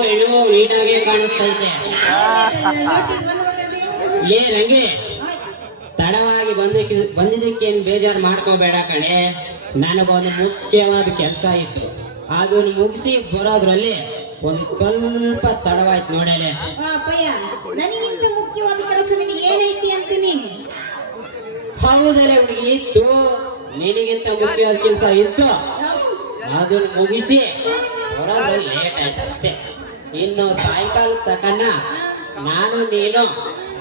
ಹೆಣ್ಣು ನೀಟಾಗೆ ಕಾಣಿಸ್ತೈತೆ. ಏ ರಂಗೆ, ತಡವಾಗಿ ಬಂದಿದ್ದಕ್ಕೇನು ಬೇಜಾರು ಮಾಡ್ಕೋಬೇಡ ಕಣೆ. ನನಗೊಂದು ಮುಖ್ಯವಾದ ಕೆಲಸ ಇತ್ತು, ಅದನ್ನು ಮುಗಿಸಿ ಬರೋದ್ರಲ್ಲಿ ಒಂದು ಸ್ವಲ್ಪ ತಡವಾಯ್ತು ನೋಡಲೆ. ನನಗಿಂತ ಮುಖ್ಯವಾದ ಕೆಲಸ ನಿನಗೆ ಏನೈತಿ ಅಂತೀನಿ. ಹೌದಲ್ಲೇ ಹುಡುಗಿ, ಇತ್ತು. ನಿನಗಿಂತ ಮುಖ್ಯವಾದ ಕೆಲಸ ಇತ್ತು, ಅದನ್ನು ಮುಗಿಸಿ ಬರೋದ್ರಲ್ಲಿ ಲೇಟ್ ಆಯ್ತು ಅಷ್ಟೇ. ಇನ್ನು ಸಾಯಂಕಾಲ ತಕನ್ನ ನಾನು ನೀನು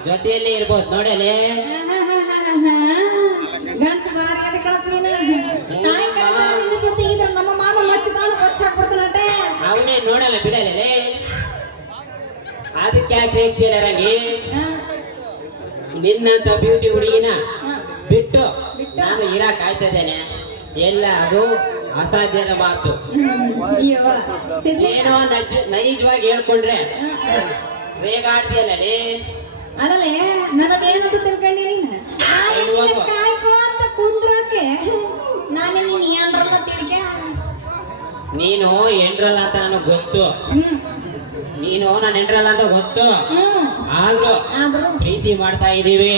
ಜೊತೆಯಲ್ಲಿ ಇರ್ಬೋದು ನೋಡಲೆ. ಗಂಡ್ಸ ಬಾರಿ ಅದ ಕಳಪ್ ನೀನು. ಸಾಯಂಕಾಲ ನಿನ್ನ ಜೊತೆ ಇದ್ರೆ ನಮ್ಮ ಮಾಮ ಮಚ್ಚದಾಳು ಕೊಚ್ಚಾಕ್ಬಿಡ್ತಾನಂತೆ. ಅವನೇ ನೋಡಲ್ಲ ಬಿಡಲೇ. ಅದಕ್ಕೆ ಯಾಕೆ ಹೇಳ್ತೀರ ರಂಗಿ? ನಿನ್ನಂತ ಬ್ಯೂಟಿ ಹುಡುಗಿನ ಬಿಟ್ಟು ನಾನು ಇರಾಕ್ ಆಯ್ತಿದ್ದೇನೆ? ಎಲ್ಲ ಅದು ಅಸಾಧ್ಯದ ಮಾತು. ಏನೋ ನೈಜವಾಗಿ ಹೇಳ್ಕೊಂಡ್ರೆ ರೇಗಾಡ್ತೀಯಲ್ಲೇ. ಅದಲ್ಲೇ ನನಗೇನಂತ ತಿಳ್ಕೊಂಡಿ ನೀನು? ಕಾಯ್ಕೊಂತ ಕುಂದ್ರಕ್ಕೆ ನಾನೇ ನೀನು ಏನ್ರಲ್ಲ ತಿಳ್ಕೆ. ನೀನು ಎಂಡ್ರಲ್ಲ ಅಂತ ನನಗೆ ಗೊತ್ತು, ನೀನು ನಾನು ಎಂಡ್ರಲ್ಲ ಅಂತ ಗೊತ್ತು. ಆದ್ರೂ ಪ್ರೀತಿ ಮಾಡ್ತಾ ಇದೀವಿ,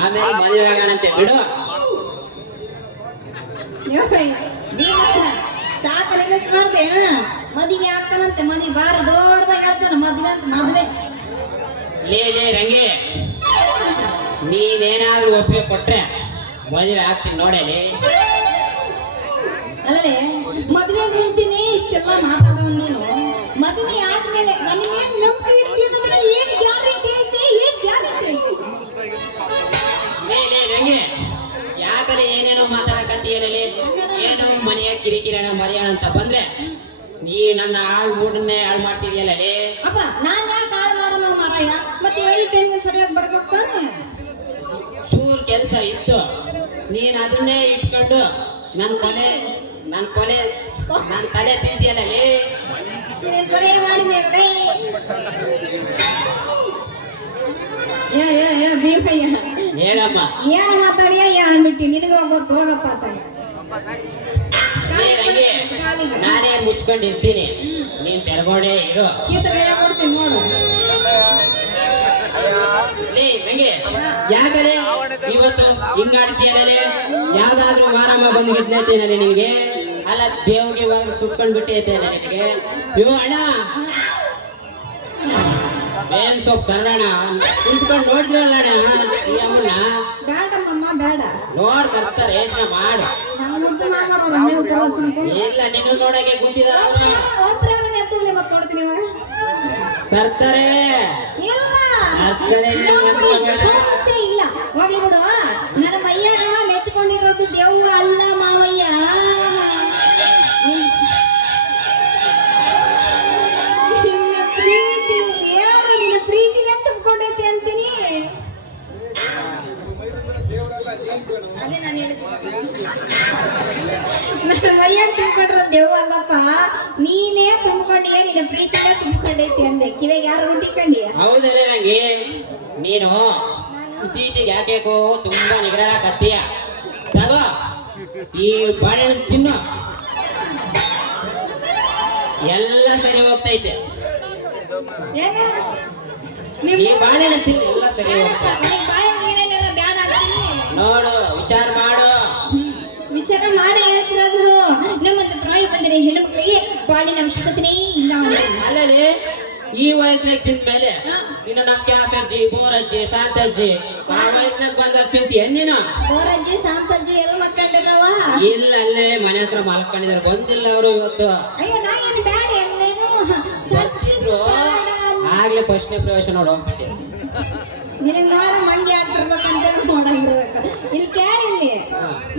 ಆಮೇಲೆ ಮದುವೆ ಆಗೋಣಂತೆ ಬಿಡು. ಸಾಕ ನಿಲ್ಲಿಸ್ಬಾರ್ದೆ. ಮದುವೆ ಆಗ್ತಾನಂತೆ, ಮದುವೆ ಬಾರಿ ದೊಡ್ಡದಾಗ ಹೇಳ್ತಾನೆ ಮದುವೆ ಅಂತ. ಮದುವೆ ಲೇ ರಂಗಿ, ನೀನೇನಾದ್ರೂ ಒಪ್ಪಿಗೆ ಕೊಟ್ರೆ ಮದುವೆ ಆಗ್ತೀನಿ ನೋಡೇನೆ. ಅಲ್ಲೇ ಮದುವೆ ಮುಂಚೆನೆ ಇಷ್ಟೆಲ್ಲ ಮಾತಾಡೋ ನೀನು, ಮದುವೆ ಆದ್ಮೇಲೆ ನನ್ನ ಮೇಲೆ ನಂಬಿಕೆ ಇಡ್ತೀಯಂದ್ರೆ ಏನ್ ಗ್ಯಾರಂಟಿ ಐತಿ? ಏನ್ ಗ್ಯಾರಂಟಿ ಐತಿ? ಲೇ ರಂಗಿ, ಯಾಕಂದ್ರೆ ಏನೇನೋ ಮಾತಾಡಕಂತೀಯನಲ್ಲಿ. ಏನೋ ಮನೆಯ ಕಿರಿಕಿರಿನ ಮರ್ಯಾಣ ಅಂತ ಬಂದ್ರೆ ನೀ ನನ್ನ ಮೂಡನ್ನೇ ಹಾಳು ಮಾಡ್ತಿದ್ಯಲ್ಲೇ. ಅಪ್ಪ ನಾನ್ ಯಾಕೆ ಹಾಳು ಮಾಡೋಣ ಮಾರಾಯ? ಮತ್ತೆ ಹೇಳಿ ಟೈಮ್ಗೆ ಸರಿಯಾಗಿ ಬರ್ಬೇಕು ತಾನೆ. ಚೂರ್ ಕೆಲಸ ಇತ್ತು, ನೀನ್ ಅದನ್ನೇ ಇಟ್ಕೊಂಡು ನನ್ನ ತಲೆ ತಿಂತಿಯಲ್ಲೇ. ಕೊಲೆ ಮಾಡಿದ್ಮೇಲೆ ಹೇಳಮ್ಮ, ಏನು ಮಾತಾಡಿಯ ಏನು ಬಿಟ್ಟಿ ನಿನಗೆ ಹೋಗ್ಬೋದು ಹೋಗಪ್ಪ ಅಂತ. ನಾನೇ ಮುಚ್ಕೊಂಡಿರ್ತೀನಿ, ನೀನ್ ತೆರಗೋಡೆ ಇರೋ. ಕೊಡ್ತೀನಿ ನೋಡು. ನಂಗೆ ಯಾಕಂದ್ರೆ ಇವತ್ತು ಹಿಂಗಾಡ್ತೀಯಲ್ಲೇ. ಯಾವ್ದಾದ್ರು ಮಾರಮ್ಮ ಬಂದಿದ್ದೇನೆ ನಿನಗೆ? ಅಲ್ಲ ದೇವ್ಗೆ ಇವಾಗ ಸುತ್ಕೊಂಡ್ ಬಿಟ್ಟಿರ್ತೇನೆ ನಿನಗೆ. ಇವು ಅಣ್ಣ ಬೇನ್ ಸೊಪ್ಪು ತರೋಣ ನಿಂತ್ಕೊಂಡು ನೋಡಿದ್ರಲ್ಲ ಅಣ್ಣ ಈ ಅಮ್ಮನ್ನ. ಬೇಡಮ್ಮ ಬೇಡ, ನೋಡ್ ತರ್ತಾರೆ, ಯೋಚನೆ ಮಾಡು. ಇಲ್ಲ ನಿನ್ನ ನೋಡಕ್ಕೆ ಗುಂತಿದಾರ ತರ್ತಾರೆ. ಇಲ್ಲ ಹೋಗ್ಲಿ ಬಿಡು. ನನ್ನ ಮೈಯಾಗ ಮೆಟ್ಕೊಂಡಿರೋದು ದೇವ್ವ ಅಲ್ಲ ಮಾವಯ್ಯ. ನಿನ್ನ ಪ್ರೀತಿ ಯಾರು? ನಿನ್ನ ಪ್ರೀತಿನ ತುಂಬಿಕೊಂಡೈತಿ ಅಂತೀನಿ. ಅದೇ ನಾನು ನನ್ನ ಮೈಯಾಗ ತುಂಬಿಕೊಂಡಿರೋ ದೇವ್ವ ಅಲ್ಲಪ್ಪ, ನೀನೇ ತುಂಬಿಕೊಂಡಿಯ. ನಿನ್ನ ಪ್ರೀತಿನ ತುಂಬಿಕೊಂಡೈತಿ ಅಂದೆ. ಕಿವಾಗ ಯಾರು ಹುಟ್ಟಿಕೊಂಡಿಯ? ಹೌದಲ್ಲ ನಂಗೆ. ನೀನು ಇತ್ತೀಚೆಗೆ ಯಾಕೇಕೋ ತುಂಬಾ ನಿಗ್ರಹಕತ್ತೀಯ. ತಗೋ ಈ ಬಾಳೆಹಣ್ಣು ತಿನ್ನು, ಎಲ್ಲ ಸರಿ ಹೋಗ್ತೈತೆ. ಈ ಬಾಳೆಹಣ್ಣು ತಿನ್ನು, ಎಲ್ಲ ಸರಿ ಹೋಗ್ತೈತೆ. ನೋಡು, ವಿಚಾರ ಮಾಡು. ವಿಚಾರ ಮಾಡಿ ಹೇಳ್ತಿರೋದು. ನಮ್ಮಂತ ಪ್ರಾಯ ಬಂದರೆ ಹೆಣ್ಮಕ್ಳಿಗೆ ಬಾಳಿನ ಅವಶ್ಯಕತೆನೇ ಇಲ್ಲ. ಅಲ್ಲಲ್ಲಿ ಈ ವಯಸ್ಸಿನಾಗ ತಿಂದ ಮೇಲೆ ಇನ್ನು ನಮ್ ಕ್ಯಾಸಜ್ಜಿ, ಬೋರಜ್ಜಿ, ಸಾಂತಜ್ಜಿ ಆ ವಯಸ್ಸಿನಾಗ ಬಂದಾಗ ತಿಂತೀಯ ನೀನು? ಬೋರಜ್ಜಿ ಸಾಂತಜ್ಜಿ ಎಲ್ಲ ಮಕ್ಕಂಡಿರವ? ಇಲ್ಲ, ಅಲ್ಲೇ ಮನೆ ಹತ್ರ ಮಲ್ಕೊಂಡಿದ್ದಾರೆ, ಬಂದಿಲ್ಲ ಅವರು ಇವತ್ತು. ಅಯ್ಯೋ ನಾ ಏನು ಬ್ಯಾಡ ಎನ್ನೇನು ಸತ್ತಿದ್ರು ಆಗ್ಲೇ ಫಸ್ಟ್ನೇ ಪ್ರವೇಶ ನೋಡು ಹೋಗ್ಬಿಟ್ಟೆ. ನಿನಗೆ ನೋಡ ಮಂದಿ ಆಡ್ತಿರ್ಬೇಕಂತ ನೋಡಂಗಿರ್ಬೇಕು. ಇಲ್ಲಿ ಕೇಳಿಲ್ಲಿ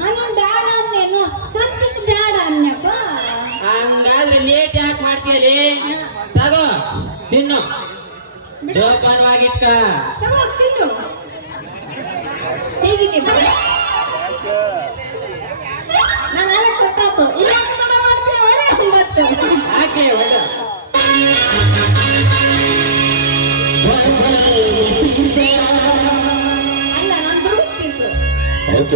ನಾನು ಬ್ಯಾಡ ಅಂದೇನು, ಸತ್ತಿದ್ ಬ್ಯಾಡ ಅನ್ನಪ್ಪ. ಹಂಗಾದ್ರೆ ಲೇಟ್ ಯಾಕೆ ಮಾಡ್ತೀಯಲ್ಲಿ? ತಗೋ ತಿನ್ನು, ಜೋಪಾನವಾಗಿಟ್ಕ. ತಗೋ ತಿನ್ನು. ಹೇಗಿದೆ ನಾನೆಲ್ಲ ಕೊಟ್ಟಾತು. ಇಲ್ಲ ಮಾಡ್ತೀವಿ ಒಳ್ಳೆ ಒಂಬತ್ತು ಯಾಕೆ ಒಳ್ಳೆ Thank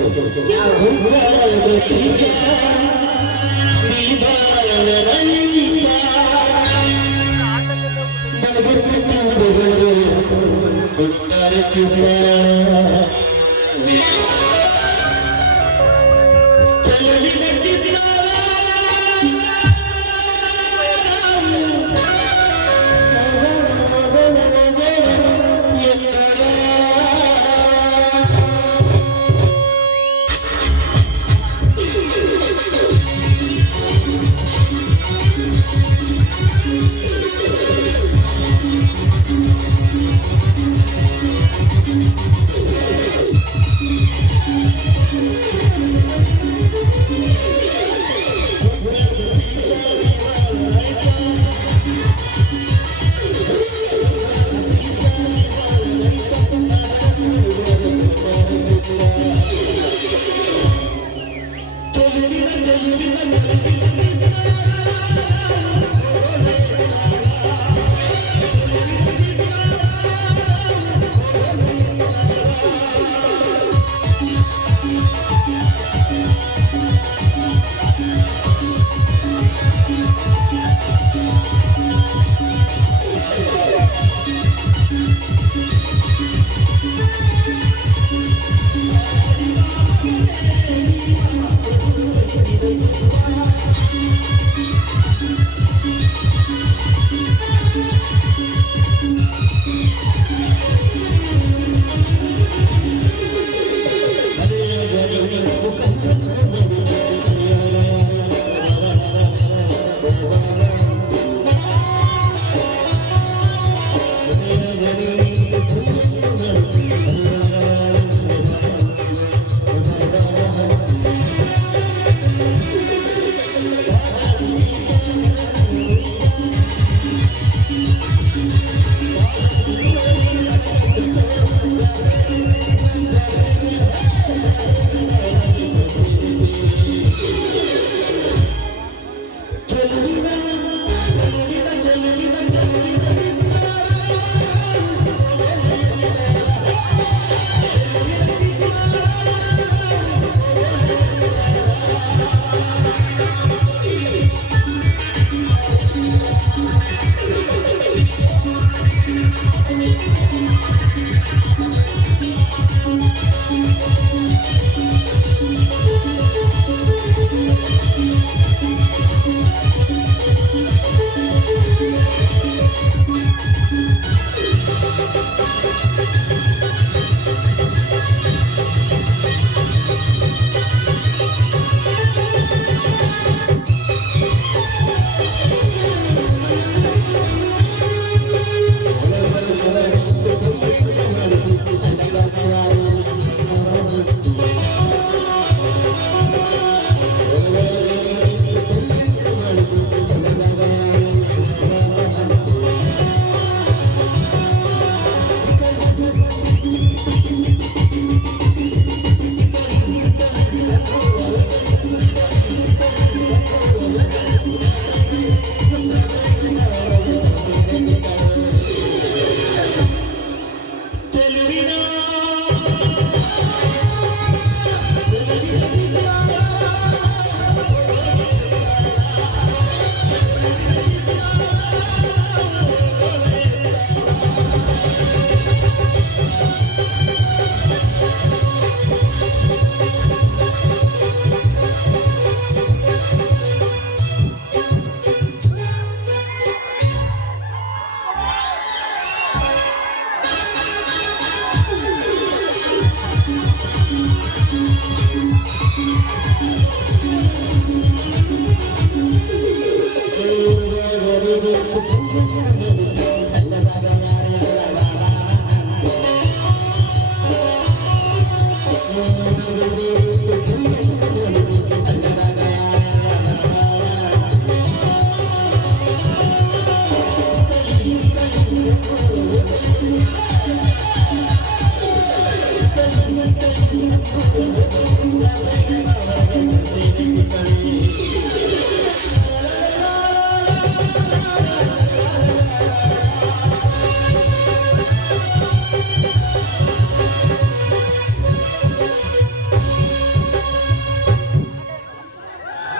you.